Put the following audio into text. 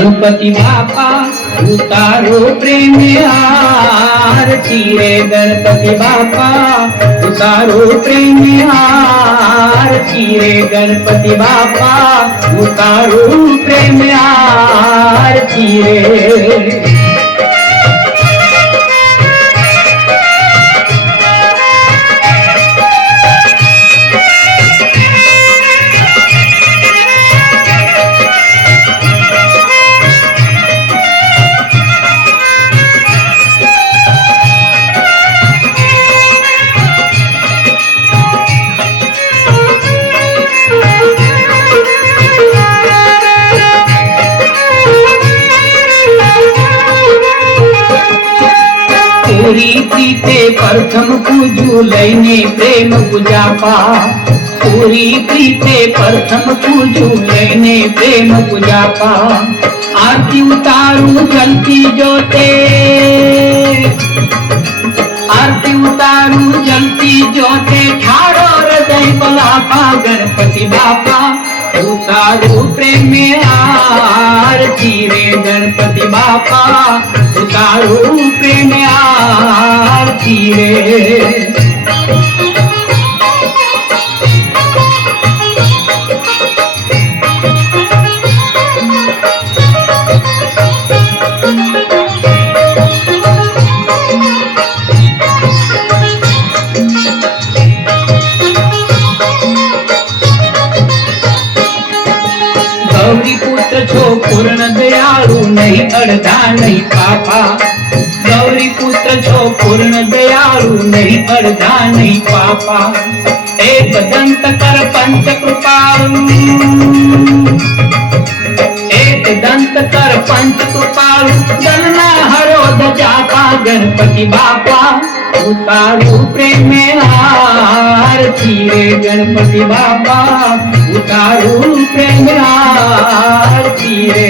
गणपती बापा उतारो प्रेम आरती रे गणपती बापा उतारो प्रेम आरती रे गणपती बापा उतारो प्रेम आरती रे। पूरी प्रीते प्रथम पूजू लैने प्रेम पूजापा पूरी प्रीते प्रथम पूजू लैने प्रेम पूजापा आरती उतारू जलती जोते आरती उतारू जलती जोते ठाड़ो हृदय बलापा गणपति बापा उतारू प्रेम आरती रे गणपति बापा उतारू प्रेम आरती रे। गौरी पुत्र छो पूर्ण दयालु नहीं अड़धा नहीं पापा गौरी पुत्र छो पूर्ण दयालु नहीं अड़धा नहीं पापा एक दंत कर पंच कृपालु एक दंत कर पंच कृपालु गणना हरो दजापा गणपति बापा उतारू प्रेम आरती रे गणपति बापा उतारू प्रेम आरती रे।